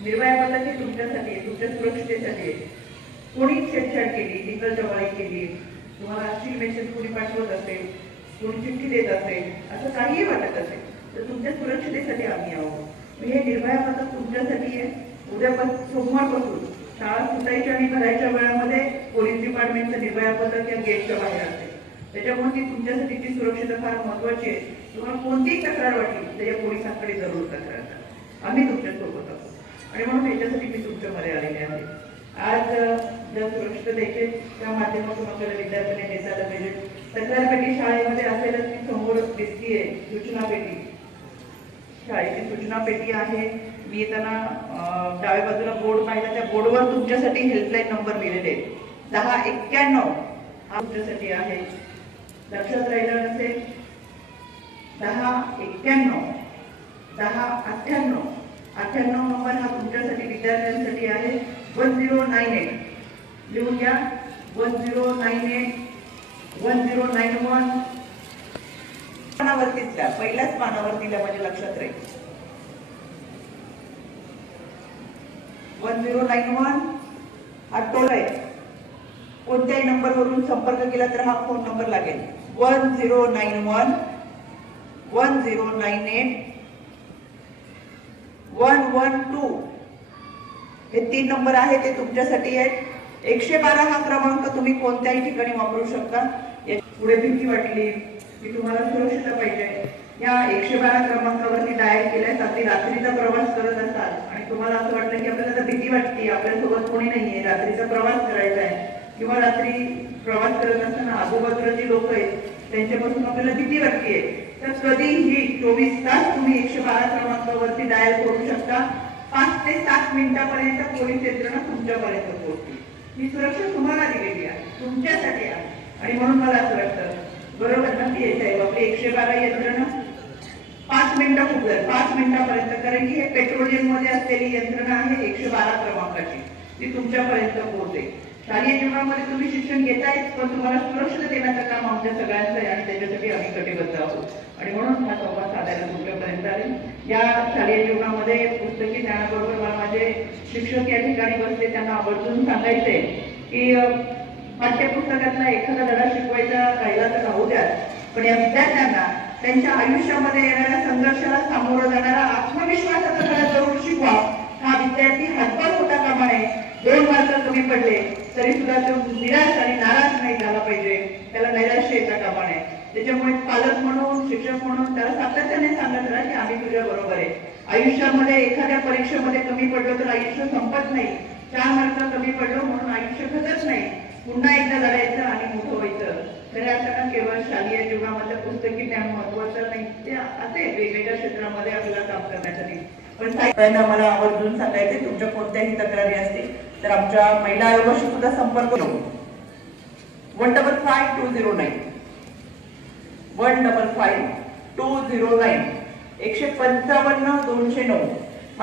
तुमच्यासाठी आहे तुमच्या सुरक्षितेसाठी आहे. कोणी छेडछाड केली लिंगल केली तुम्हाला अशी मेसेज कोणी पाठवत असेल कोणी चिठ्ठी देत असेल असं काहीही वाटत असेल तर तुमच्या सुरक्षितेसाठी आम्ही आहोत. हे निर्भया पथक तुमच्यासाठी आहे. उद्यापासून सोमवारपासून शाळा सुटायच्या आणि भरायच्या वेळामध्ये पोलीस डिपार्टमेंटचं निर्भया पथक या गेटच्या बाहेर असते. त्याच्यामुळे ती तुमच्यासाठी ती सुरक्षितता फार महत्वाची आहे. तुम्हाला कोणतीही तक्रार वाटली तर या पोलिसांकडे जरूर तक्रार आम्ही तुमच्यासोबत आहोत. आणि म्हणून याच्यासाठी मी तुमच्यामध्ये आलेले आहे. आज जर सुरक्षिततेचे त्या माध्यमातून आपल्याला विद्यार्थ्यांनी नेसायला पाहिजे तक्रार शाळेमध्ये असेलच मी समोर दिसतीये सूचना पेटी. शाळेची सूचना पेटी आहे. मी येताना डाव्या बाजूला बोर्ड पाहिला त्या बोर्डवर तुमच्यासाठी हेल्पलाईन नंबर लिहिलेले दहा एक्क्याण्णव हा तुमच्यासाठी आहे. लक्षात राहिलं नसेल दहा एक्क्याण्णव दहा अठ्ठ्याण्णव अठ्ठ्याण्णव नंबर हा तुमच्यासाठी विद्यार्थ्यांसाठी आहे. One zero nine eight. लिहून घ्या. One zero nine eight. One zero nine one. पानावरतीच द्या पहिल्याच पानावरतीला म्हणजे लक्षात राहील. One zero nine one. हा टोल आहे. कोणत्याही नंबरवरून संपर्क केला तर हा फोन नंबर लागेल. One zero nine one. One zero nine eight. One one two हे तीन नंबर आहे ते तुमच्यासाठी आहेत एकशे बारा हा क्रमांक तुम्ही कोणत्याही ठिकाणी वापरू शकता पुढे भीती वाटली की तुम्हाला सुरक्षित पाहिजे या एकशे बारा क्रमांकावरती डायल केल्यास अगदी रात्रीचा प्रवास करत असाल आणि तुम्हाला असं वाटलं की आपल्याला तर भीती वाटते आपल्यासोबत कोणी नाहीये रात्रीचा प्रवास करायचा आहे किंवा रात्री प्रवास करत असताना आजूबाजूला जी लोक आहेत त्यांच्यापासून आपल्याला भीती वाटते तर कधीही चोवीस तास तुम्ही एकशे बारा क्रमांकावरती डायल करू शकता. पाच ते सात मिनिटापर्यंत पोलीस यंत्रणा तुमच्यापर्यंत पोहोचते ही सुरक्षा तुम्हाला दिलेली आहे. तुमच्यासाठी आहे. आणि म्हणून मला असं वाटतं बरोबर ना पी आहे आपली एकशे बारा यंत्रणा? पाच मिनिटं खूप जाईल पाच मिनिटापर्यंत. कारण की हे पेट्रोलियममध्ये असलेली यंत्रणा आहे एकशे बारा क्रमांकाची. ती तुमच्यापर्यंत पोहोचेल. शालेय जीवनामध्ये तुम्ही शिक्षण घेतायत पण तुम्हाला सुरक्षित देण्याचं काम आमच्या सगळ्यांचं आहे आणि त्याच्यासाठी आम्ही कटिबद्ध आहोत. आणि म्हणून हा संवाद साधायला तुमच्यापर्यंत आले या शालेय जीवनामध्ये पुस्तकी ज्ञानाबरोबर मला माझे शिक्षक या ठिकाणी बसले त्यांना आवर्जून सांगायचंय की पाठ्यपुस्तकातला एखादा धडा शिकवायचा राहिला तर राहू द्या पण या विद्यार्थ्यांना त्यांच्या आयुष्यामध्ये येणाऱ्या संघर्षाला सामोरं जाणारा आत्मविश्वासाचा धडा जरूर शिकवा. हा विद्यार्थी हातभार होता कामा नये दोन मार्क कमी पडले तरी सुद्धा तो निराश आणि नाराज नाही झाला पाहिजे. त्याला नैराश्य येता कामा नये त्याच्यामुळे पालक म्हणून शिक्षक म्हणून त्याला सातत्याने सांगत राहा की आम्ही तुझ्या बरोबर आहे. आयुष्यामध्ये एखाद्या परीक्षेमध्ये कमी पडलो तर आयुष्य संपत नाही. चार मार्क कमी पडलो म्हणून आयुष्य घटत नाही. पुन्हा एकदा लढायचं आणि मोठं व्हायचं. तरी अर्थानं केवळ शालेय जीवनामधलं पुस्तकी ज्ञान महत्वाचं नाही ते असे वेगवेगळ्या क्षेत्रामध्ये आपल्याला काम करण्यासाठी पण साहेबांना मला आवर्जून सांगायचे तुमच्या कोणत्याही तक्रारी असतील तर आमच्या महिला आयोगाशी सुद्धा संपर्क one double five two zero nine one double five two zero nine एकशे पंचावन्न दोनशे नऊ.